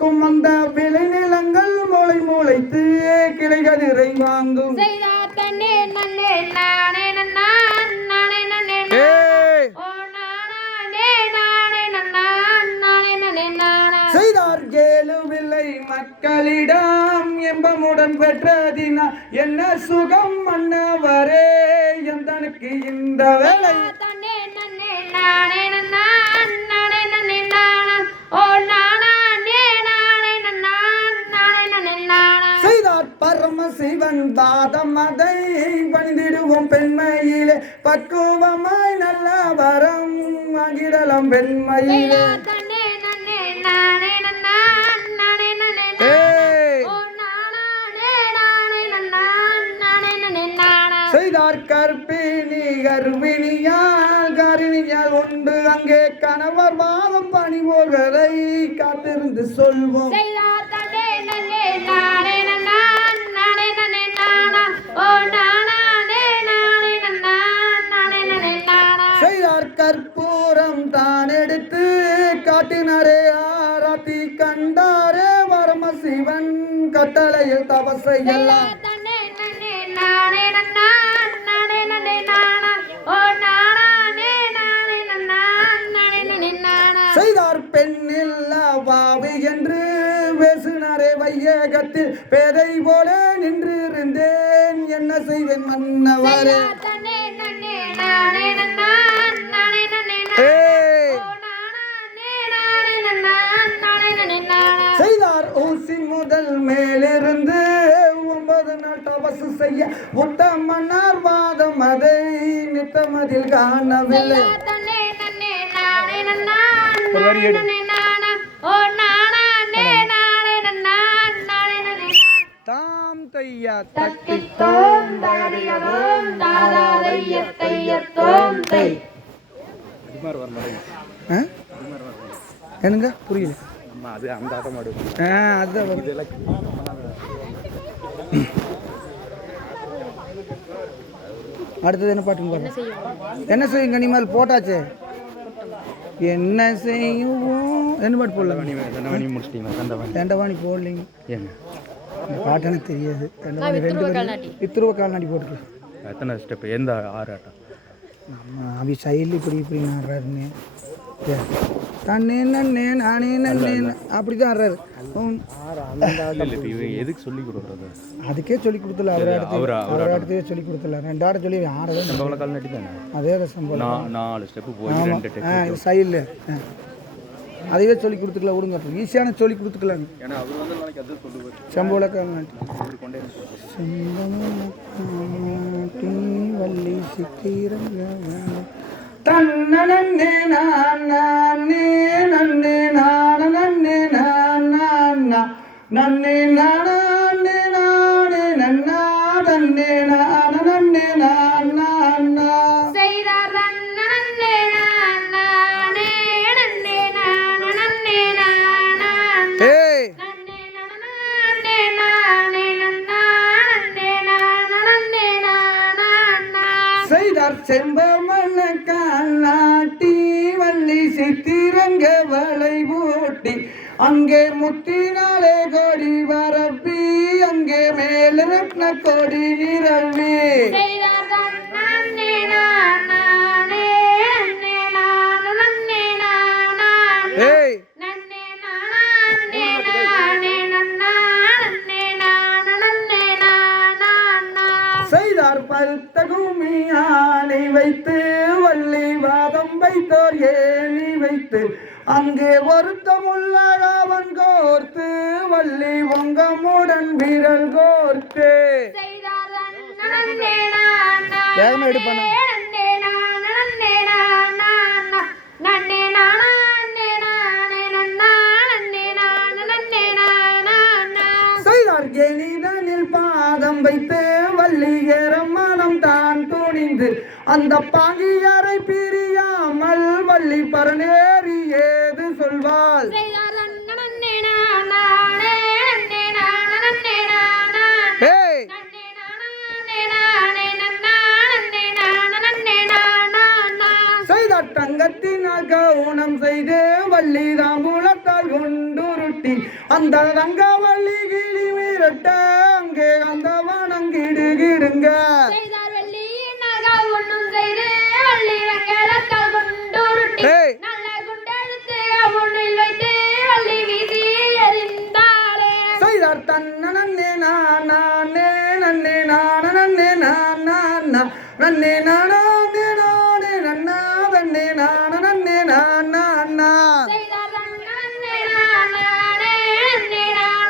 பூக்கும் அந்த விளைநிலங்கள் மூளை மூளைத்து கிளைகதிரை வாங்கும். செய்தார் கேளுவில்லை மக்களிடம் எம்பமுடன் பெற்றதினா என்ன சுகம் மன்னவரே எந்தனுக்கு இந்த வேலை. செய்தார் பரமசிவன் பாதம் அதை பணிந்திடுவோம் பெண்மையிலே பக்குவமாய் நல்ல வரம் வாங்கிடலாம் பெண்மையிலே. செய்தார் கற்பிணி கர்ப்பிணியால் காரிணியால் உண்டு அங்கே கணவர் வாதம் பணிவோர்களை காத்திருந்து சொல்வோம். செய்தார் கற்பூரம் தான் எடுத்து காட்டினாரே ஆராத்தி கண்டாரே பரமசிவன் கட்டளையில் தபசை எல்லாம். செய்தார் பெண்ணில் வாவி என்று பேசினாரே வையகத்தில் பேதை போல நின்று இருந்தேன் என்ன செய்வேன் மன்னவரே. செய்தார் ஊசி முதல் மேலிருந்து 9 நாள் தபசு செய்ய ஒட்ட மன்னார் வாதம் அதை நித்தமதில் காணவில்லை. தாம் தையா தட்டி தோம் தாரியதோம் தாராதைய தையத்தோம் தை. என்னங்க புரியல. அது அந்த ஆட்டம் ஆடுவோம். அடுத்தது என்ன பாட்டுங்க என்ன செய்யுங்க இனிமேல் போட்டாச்சு என்ன செய்யுவோம் என்ன பாட்டு போடலாம். தண்டவாணி போடலிங்க இந்த பாட்டு எனக்கு தெரியாது. இத்துருவ கால்நாடி போட்டுக்கலாம். எத்தனை ஸ்டெப் எந்த 6 ஆட்டம் அவி சைடில் இப்படி ஆடுறாருன்னு தண்ணே நன்னே நானே நன்னே அப்படிதான் ஆடுறாரு. எதுக்கு சொல்லி கொடுக்குறது அதுக்கே சொல்லி கொடுத்துல அவர் இடத்தையே சொல்லி கொடுத்துல 2 ஆட சொல்லி ஆடுறது அதே சம்பளம் 4 ஸ்டெப்பு போய் சைடில் அதையே சொல்லி கொடுத்துக்கலாம். விடுங்க ஈஸியான சொல்லி கொடுத்துக்கலாம். சம்பளக்கால் நாட்டி வள்ளி சித்திரங்க தன்னே நான் நன்னே நன்னே நான நன்னே நான் நன்னே நானே நானே நன்னா நன்னே நான நன்னே நான் செய்தார் நன்னே நானே நன்னே நான நன்னே நான் ஏய் நன்னே நானே நானே நன்னா நன்னே நான நன்னே நான் செய்தார் செம்பமன காலாட்டி வள்ளி சித்திரங்க வளை பூட்டி அங்கே முத்தினாலே கொடி வரப்பி அங்கே மேல ரத்ன கொடி நிரவி செய்தார் பல்தகுமியானை வைத்து வள்ளி வாதம் வைத்தோர் ஏனி வைத்து அங்கே ஒருத்தமுள்ளவன் கோர்த்து வள்ளி பொங்கமுடன் விரல் கோர்த்து வேகமா எடுப்பான செய்தார் கெனிதனில் பாதம் வைத்து வள்ளி ஏறமனம் தான் துணிந்து அந்த பாங்கியரை பிரியாமல் வள்ளி பரநேறி ஏது சொல்வாள் செய்தார் தங்கத்தினால் கவுனம் செய்து வள்ளி தாம்பூலத்தால் கொண்டுருட்டி ஊட்டி அந்த ரங்கவள்ளி கிளி விரட்ட அங்கே அந்த வனங்கிடுகிடுங்க செய்தார் தன்ன நன்னே நானே நன்னே நான நன்னே நானா நன்னே நானே நானே நன்னா தன்னே நான நன்னே நானா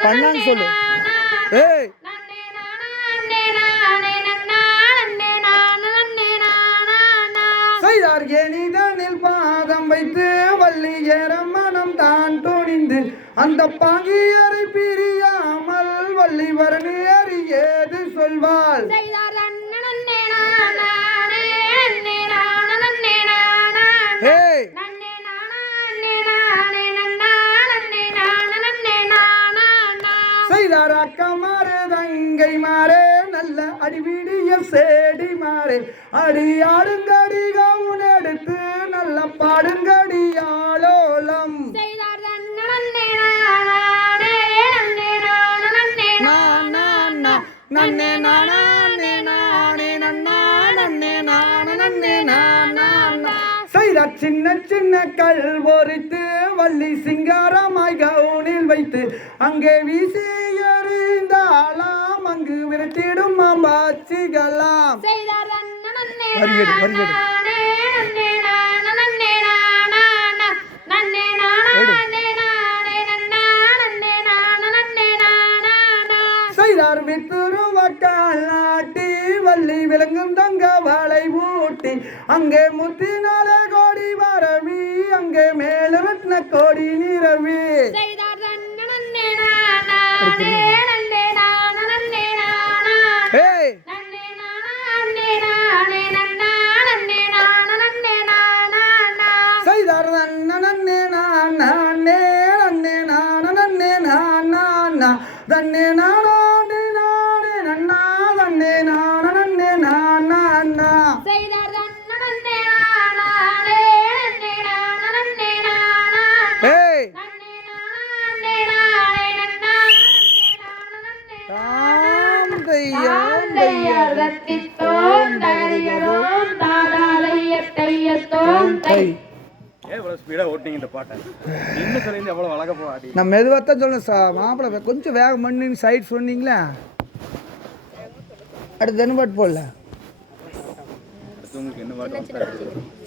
பண்ணான்னு சொல்லு. ஏய் செய்தார் ஏனிதனில் பாதம் வைத்து வள்ளி ஏற மனம் தான் துணிந்து அந்த பாங்கியரை பிரியாமல் வள்ளி வரணி அறியேது சொல்வாள் செய்தார் அக்கமாறு தங்கை மாறே நல்ல அடிவிடிய சேடி மாறே அடியாடுங்கடி கவுன் எடுத்து நல்ல பாடுங்கடி ஆளோலம் நன்னே நானே நானே நன்னா நன்னே நான நன்னே நானா செய்தார் சின்ன சின்ன கல் பொறித்து வள்ளி சிங்காரமாய் கவுனில் வைத்து அங்கே வீசி எறிந்தாலாம் அங்கு விரட்டிடும் மாம்பாச்சிகளாம் செய்தார் வித்துருவக்கால் நாட்டி வள்ளி விளங்கும் தங்க வாழை ஊட்டி அங்கே முத்தினால கோடி வரவி அங்கே மேல ரத்ன கோடி நிறவி செய்தார் நன்னே நானே நன்னே நான நன்னே நானா தன்னே நானே நானே நன்னா தன்னே நான நன்னே நானா நான் மெதுவாத்தான் சொல்றேன் மாப்பிள்ள கொஞ்சம் வேகம் பண்ணி சைட் சொன்னீங்களா அடுத்து என்ன பாட்டு போடல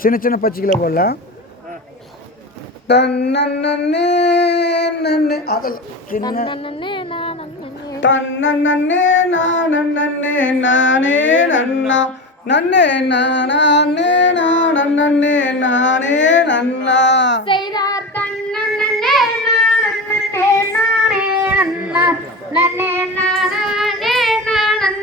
சின்ன சின்ன பச்சைக்கில போடலாம் தன்னே தன்னே நானே நானே நன்னா நன்னே நானே நானே நானே நன்னா செய்தார் தன்னே நானே நானே நன்னா நன்னே நானே நானே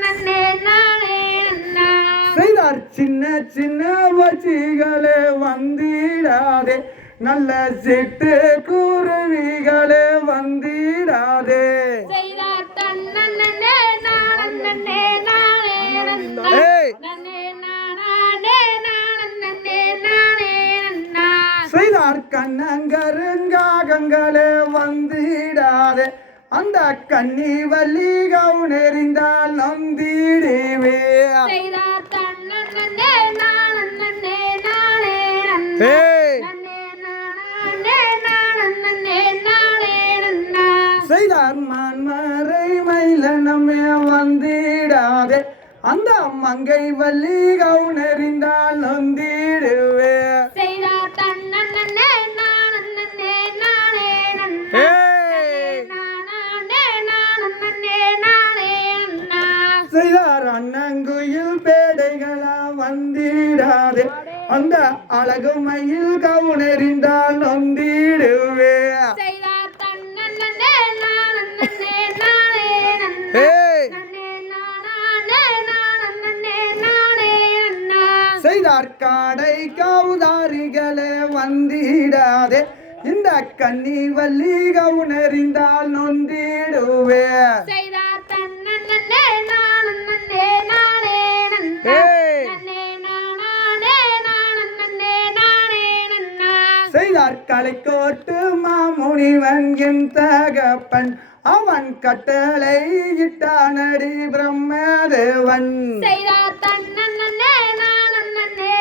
நானே நன்னா செய்தார் சின்ன சின்ன வச்சிகளே வந்திடாதே நல்ல சிட்டு குருவிகளே வந்திடாதே செய்தார் கண்ணங்கருங்காகங்களே வந்திடாதே அந்த கண்ணி வள்ளி கவுனெறிந்தால் நந்திடுவே செய்தார் மான்மறை மயிலனமே வந்திடாதே அந்த மங்கை வள்ளி கவுனெறிந்தால் நந்திடுவே செய்தார் அண்ணங்குயில் பேடைகளா வந்திடாதே அந்த அழகு மயில் கவுனெறிந்தால் நொந்திடுவே செய்தார் காடை கவுதாரிகளே வந்திடாதே இந்த கன்னி வள்ளி கவுனெறிந்தால் நொந்திடுவே செய்தார் கலைக்கோட்டு மாமுனிவன் என் தகப்பன் அவன் கட்டளை இட்டானடி பிரம்மதேவன் செய்தார் தன்னே நானே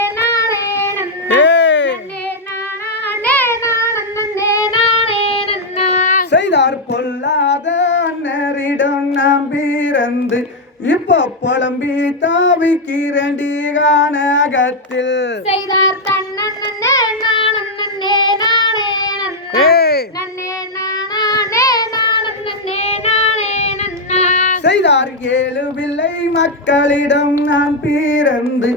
நானே நன்னா செய்தார் பொல்லாத அன்னரிடம் நாம் பிறந்து இப்போ புலம்பி தாவிக்கிறண்டி கானகத்தில் செய்தார் தன்னே நானே நானே நன்னே நானே நானே நன்னா செய்தார் 7 பிள்ளை மக்களிடம் நான் பிறந்து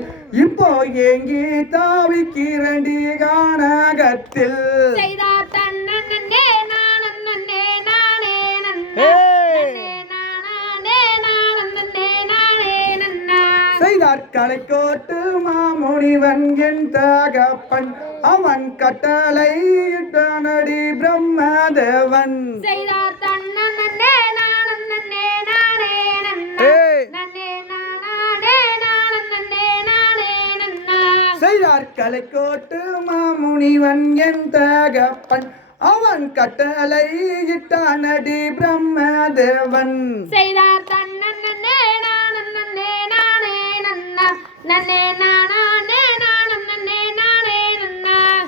இப்போ ஏங்கி தாவிக்கிறண்டி கானகத்தில் செய்தார் தன்னே செய்தார் கலைக்கோட்டு மாமுனிவன் என் தகப்பன் அவன் கட்டளை இட்டானடி பிரம்மதேவன் செய்தார் தன்னே செய்தார் கலைக்கோட்டு மாமுனிவன் என் தகப்பன் அவன் கட்டளை இட்டானடி பிரம்மதேவன் செய்தார் தன்னே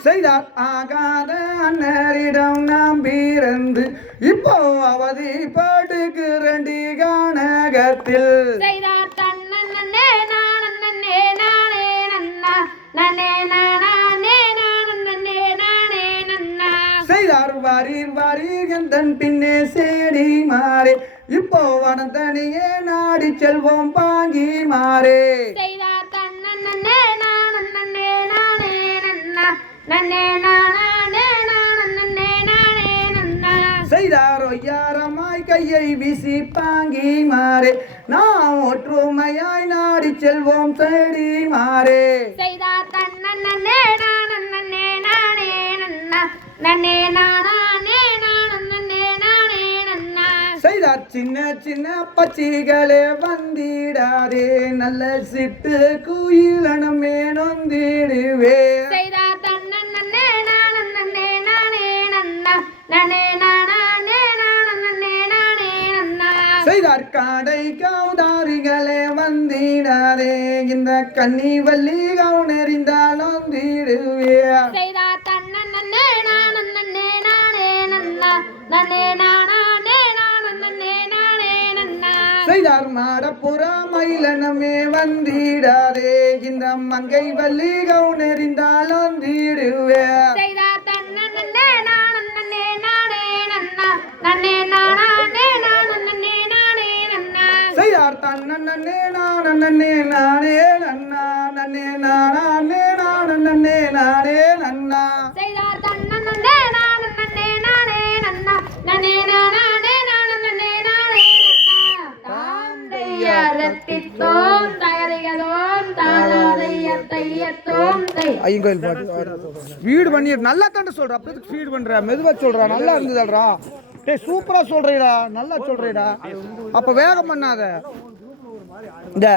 செய்தார் ஆகாத அன்னரிடம் நாம் பிறந்து இப்போ அவதி பாட்டுக்கிறண்டி கானகத்தில் செய்தார் தன்னே செய்தார் வாரீர் எந்தன் பின்னே சேடி மாறே இப்போ வனத்தனியே நாடி செல்வோம் பாங்கி மாறே செய்தார் தன்னே செய்தார் ஒய்யாரமாய் கையை வீசி பாங்கி மாறே நாம் ஒற்றுமையாய் நாடி செல்வோம் தேடி மாறே செய்தார் தன்னே செய்தார் சின்ன சின்ன பச்சிகளே வந்திடாதே நல்ல சிட்டு குயிலனமே நொந்திடுவே செய்தார் தன்னே செய்தார் காடை கவுதாரிகளே வந்திடாதே இந்த கன்னிவல்லி கவுனறிந்தால் நொந்திடுவே செய்தார் தன்னே செய்தார் மாடப்புற மயிலனமே வந்திடாதே இந்த மங்கை வள்ளி கவுனறிந்தால் நொந்திடுவே செய்தார் தன்னே செய்தார் தன்னே நானே நானே நன்னா நன்னே நானே நானே நானே நன்னா செய்தார் தன்னே ஐயங்கோயில் பாட்டு ஃபீட் பண்ணி நல்லா தாண்ட சொல்ற அப்படி ஃபீட் பண்ற மெதுவா சொல்றா நல்லா இருந்ததுடா டேய் சூப்பரா சொல்றீடா நல்லா சொல்றீடா அப்ப வேகம் பண்ணாத இந்த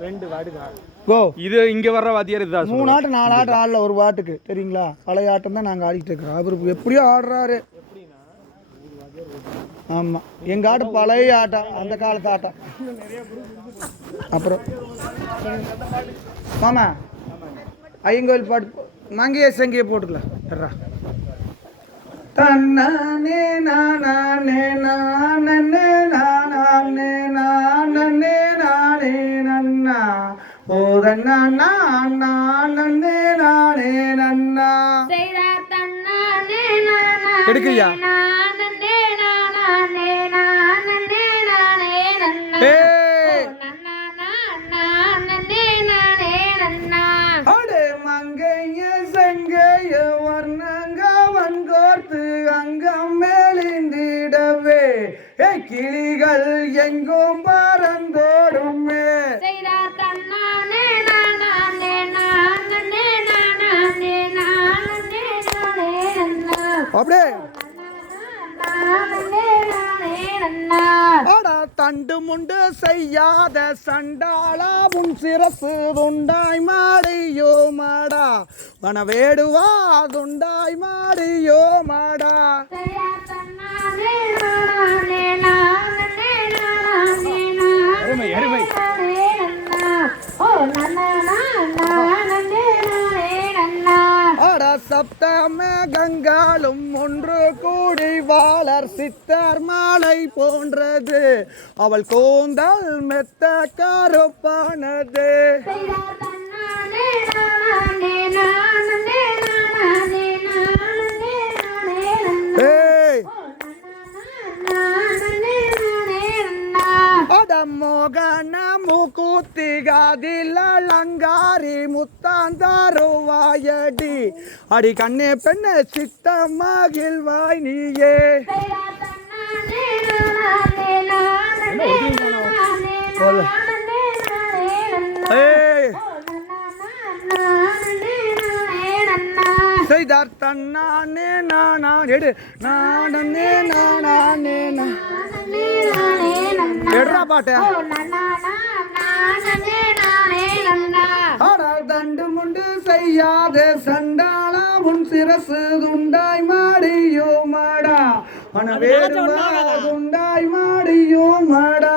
2 வாடுங்க கோ இது இங்க வர்ற வாத்தியார் இதுதான் 3 ஆட்டம் 4 ஆட்டம் ஆடல ஒரு வாட்டுக்கு தெரியுங்களா பழைய ஆட்டம் தான் நாங்கள் ஆடிட்டு இருக்கிறோம் அவரு எப்படியோ ஆடுறாரு ஆமாம் எங்கள் ஆட்டம் பழைய ஆட்டம் அந்த காலத்து ஆட்டம் அப்புறம் மாமா ஐயங்கோயில் பாட்டு மங்கைய சங்கியை போட்டுக்கலாம் தன்னானே நானே நானே நானே நானே நானே நன்னா ஓதன்னா நானே நானே நன்னா எடுக்கிறியா அடே மங்கைய சங்கைய வர்ணங்க வன்கோர்த்து அங்கம் மேலிந்திடவே கிளிகள் எங்கும் பறந்தோடுமே அப்படியே தண்டு முண்டு செய்யாத சண்டாளா உன் சிரசு துண்டாய் மாடியோ மாடா வனவேடுவா துண்டாய் மாடியோ மாடா சப்தம கங்காலும் ஒன்று கூடி வாளர் சித்தர் மாலை போன்றது அவள் கூந்தல் மெத்த கருப்பானது மோகன முக்கூத்திகாதில் அலங்காரி முத்தாந்தாருவாயடி அடி கண்ணே பெண்ண சித்த மகிழ்வாய் நீயே செய்தார் தன்னானே நானா எடு நானே நானே எடுறா பாட்ட தண்டு முண்டு செய்யாத சண்டாளா உன் சிரசு துண்டாய் மாடியோ மாடா துண்டாய் மாடியோ மாடா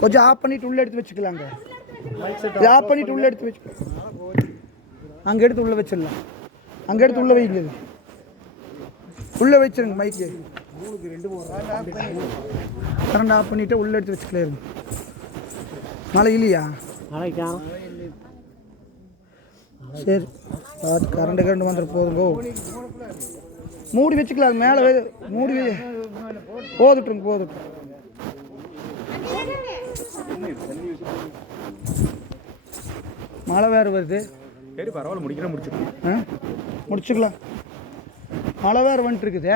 கொஞ்சம் ஆஃப் பண்ணிட்டு உள்ள எடுத்து வச்சுக்கலாங்க ஆஃப் பண்ணிட்டு உள்ள எடுத்து வச்சு அங்கே எடுத்து உள்ள வச்சிடலாம் அங்கே எடுத்து உள்ள வைங்க உள்ள வச்சிருங்க மைக்கு கரண்ட் ஆஃப் பண்ணிட்டு உள்ள எடுத்து வச்சுக்கலாம் மழை இல்லையா சரி பார்த்து கரண்ட் வந்துட போதுங்கோ மூடி வச்சுக்கலாம் மேலே மூடி போதுட்டுருங்க மழை வேறு வருது சரி பரவாயில்ல முடிச்சுக்கலாம் மழை வேறு வந்துட்டு இருக்குதே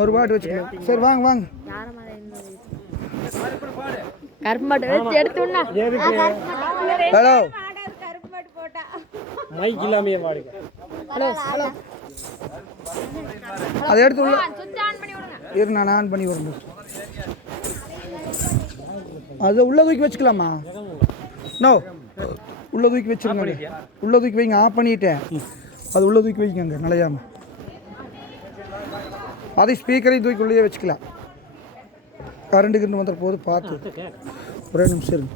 ஒரு பாட்டு வச்சுக்கலாம் சரி வாங்க ஹலோ அதை எடுத்து உள்ள இரு நான் ஆன் பண்ணி வரணும் அதை உள்ள தூக்கி வச்சுக்கலாமா நோ உள்ள தூக்கி வச்சிருங்க உள்ள தூக்கி வைங்க ஆஃப் பண்ணிட்டேன் அது உள்ள தூக்கி வைங்க நிலையாம அதை ஸ்பீக்கரையும் தூக்கி உள்ளே வச்சுக்கலாம் கரண்ட்டுக்கு வந்துட போது பார்த்து ஒரே நிமிஷம் இருங்க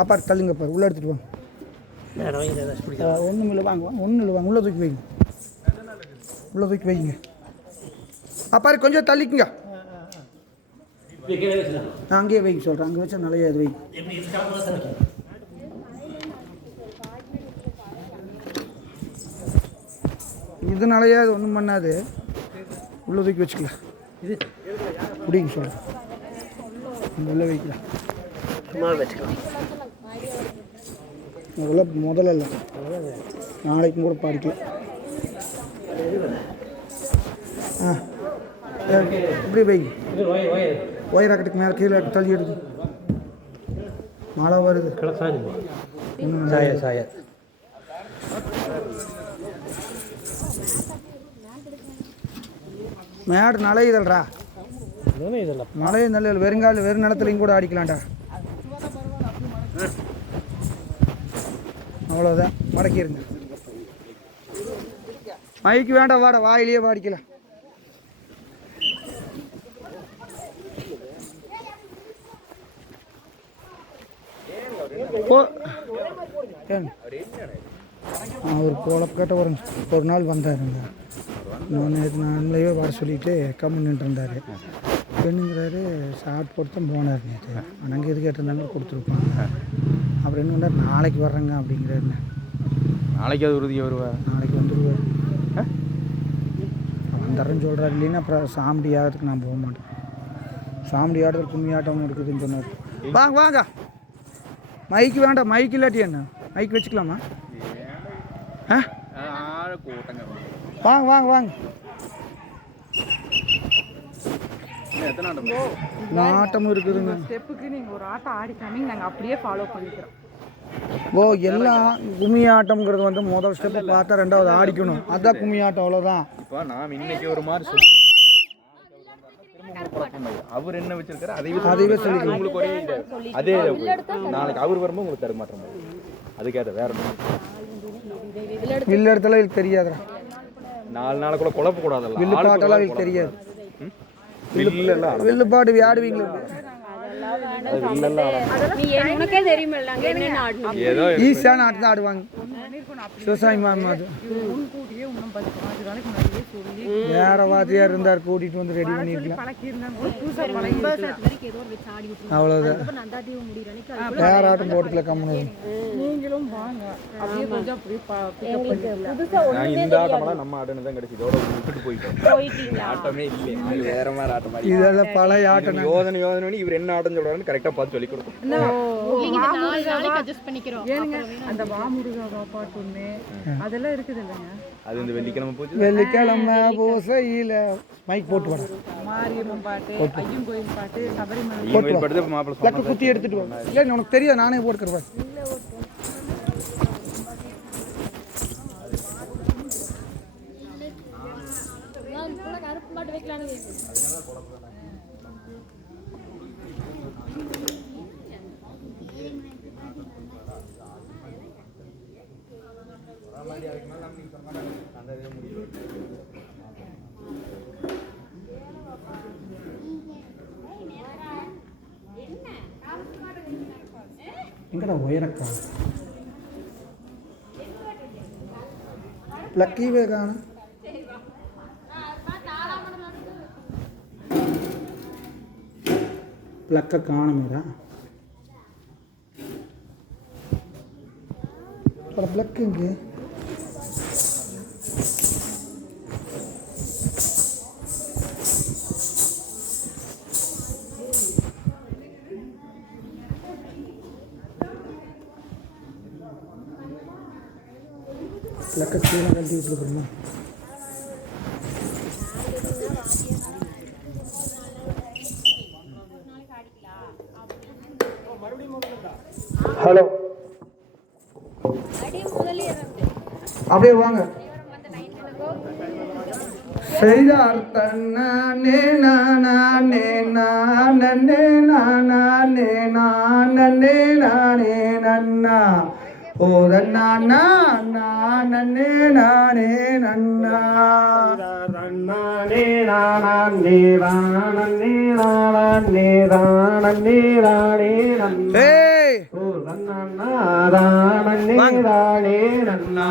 அப்பாரு தள்ளுங்க பாரு உள்ளே எடுத்துகிட்டு வாங்க ஒன்றும் இல்லை வாங்க உள்ளே தூக்கி வைங்க அப்பாரு கொஞ்சம் தள்ளிக்குங்க அங்கேயே வைங்க சொல்கிறேன் அங்கே வச்சா நிறைய இது வைங்க இதனாலயே அது ஒன்றும் பண்ணாது உள்ள தூக்கி வச்சுக்கலாம் இது பிடிங்க சொல்கிறேன் உள்ளே வைக்கலாம் முதல்ல இல்லை நாளைக்கும் கூட பாடிக்கலாம் இப்படி வைங்க ஒயராக்கட்டுக்கு மேலே கீழே தள்ளி எடுக்கு மழை வருது சாய மேடு நலையுதல்ரா மழையும் நல்ல வெறுங்கால வெறும் நிலத்துலையும் கூட ஆடிக்கலாம்டா அவ்வளோதான் மடக்கிருங்க மைக்கு வேண்டாம் வாடா வாயிலேயே பாடிக்கலாம் அவர் போலப்பட்ட ஒரு நாள் வந்தாருங்க நான்லேயே வர சொல்லிட்டு கம்முன்னு இருந்தார் பெண்ணுங்கிறாரு ஷார்ட் போட்டு தான் போனார் நேற்று நாங்கள் எது கேட்டிருந்தாங்க கொடுத்துருப்பாங்க அப்புறம் என்ன பண்ணார் நாளைக்கு வர்றேங்க அப்படிங்கிறாருண்ணே நாளைக்கு அது உறுதியாக வருவார் நாளைக்கு வந்துடுவார் வந்துடுறேன்னு சொல்கிறாரு இல்லைன்னா அப்புறம் சாமடி ஆகிறதுக்கு நான் போக மாட்டேன் சாமடி ஆடுறதுக்கு கும்மி ஆட்டம் இருக்குதுன்னு சொன்னார் வாங்க மைக்கு வேண்டாம் மைக்கு இல்லாட்டி என்ன மைக் வச்சுக்கலாமா வாங்க வாங்க வாங்க. ஆட்டமும் இருக்குதுங்க. ஸ்டெப்புக்கு நீங்கள் ஒரு ஆட்டம் ஆடி காமிங்க, நாங்கள் அப்படியே ஃபாலோ பண்ணிக்கிறோம். ஓ எல்லாம் கும்மி ஆட்டம்ங்கிறது வந்து முதல் ஸ்டெப்பு பார்த்தா ரெண்டாவது ஆடிக்கணும், அதான் கும்மி ஆட்டம், அவ்வளோதான். இப்போ நாம் இன்னைக்கு ஒரு மாதிரி அவர் என்ன வச்சிருக்காரு அதைவே சொல்லி உங்களுக்கு ஒரே இது அதே நாளைக்கு அவர் வரும்போது உங்களுக்கு தர மாட்டோம். அதுக்கேற்ற வேற வில்லு இடத்துல எனக்கு தெரியாதுடா. 4 நாள் கூட குழப்ப கூடாதல்ல. வில்லு பாட்டெல்லாம் எனக்கு தெரியாது. வில்லு பாட்டு ஆடுவீங்களா? ஈஸியான ஆட்டு தான் ஆடுவாங்க விவசாயி மாமா. அது வேற வாத்தியார் இருந்தார், கூட்டிட்டு வந்து ரெடி பண்ணிருக்கலாம், அவ்வளவுதான். வேற ஆட்டம் போட்டுக்கல கம்மனு. நீங்களும் வாங்க, அப்படியே கொஞ்சம் இந்த ஆட்டமெல்லாம் நம்ம ஆட்டன்னு தான் கிடைச்சி இதோட விட்டுட்டு போயிட்டோம். ஆட்டமே இல்லை, வேற மாதிரி ஆட்டம். இதெல்லாம் பழைய ஆட்டம். யோதனை பண்ணி இவர் என்ன ஆட்டம் சொல்றாருன்னு கரெக்டா பார்த்து சொல்லி கொடுக்கும். அந்த வாமுருகா பாட்டு ஒண்ணு அதெல்லாம் இருக்குது இல்லைங்க. அது இந்த வெள்ளிக்கிழமை பூசையில மைக் போட்டு வர மாரியம்மன் பாட்டு, ஐயன் கோயில் பாட்டு, சபரிமலை பாட்டு மாப்பிள்ளை குத்தி எடுத்துட்டு வா. இல்லை உனக்கு தெரியாது, நானே போட்டுக்கிறேன். எங்கடா உயரக்கா லக்கி வேகான பிளக்க காணுமேடா. பிளக்கு இங்கே பிளக்க கீழே கட்டி விட்டுருக்குறோமா? ஹலோ, அப்படியே வாங்க. செய்தார் தன்னே நானே நானே நானே நானே நானே நன்னா ஓதன்னா நானே நானே நன்னா நானே நானே நானே நானே நானே நானே நன்னா ஓதன்னா நானே நன்னா.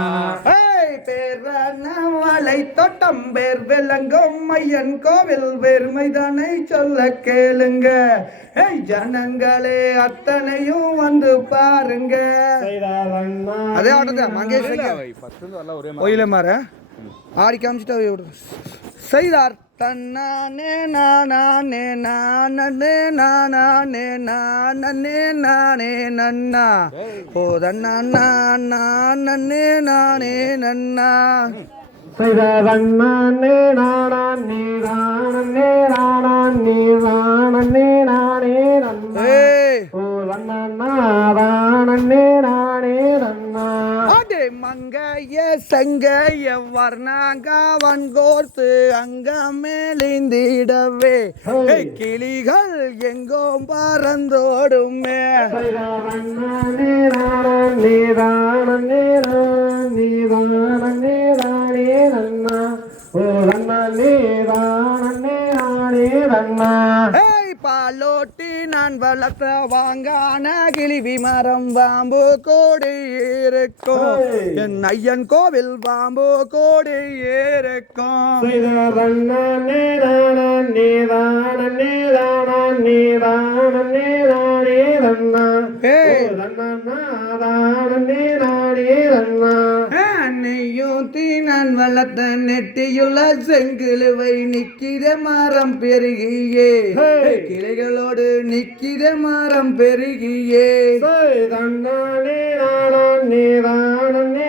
மலை தோட்டம் பேர் விளங்கும் மையன் கோவில் வெறுமைதனை சொல்ல கேளுங்க. ஜனங்களே அத்தனையும் வந்து பாருங்க. அதே ஆட்டம் மங்கேஷ் ஒயில மாற ஆடி காமிச்சிட்டு செய்தார் தன்னானே நானே நானே நானே நானே நானே நன்னா போதன்னா நானே நானே நன்னா செய்தானே நானே நானே நானே நானே நானே நன்னா போதன்னா நானே நானே நன்னா. மங்கைய செங்கைய வர்ணாங்க வன்கோர்த்து அங்க மேலிந்திடவே கிளிகள் எங்கோ பறந்தோடுமே. பாலோட்டி நான் வளர்த்த வாங்கான கிளிவி மரம் பாம்பு கோடி இருக்கும். என் ஐயன் கோவில் பாம்பு கோடி இருக்கும். நான் வளர்த்த நெட்டியுள்ள செங்கிலுவை நிக்கிற மரம் பெருகியே கிளைகளோடு நிக்கிற மரம் பெருகியே. தன்னானே நானே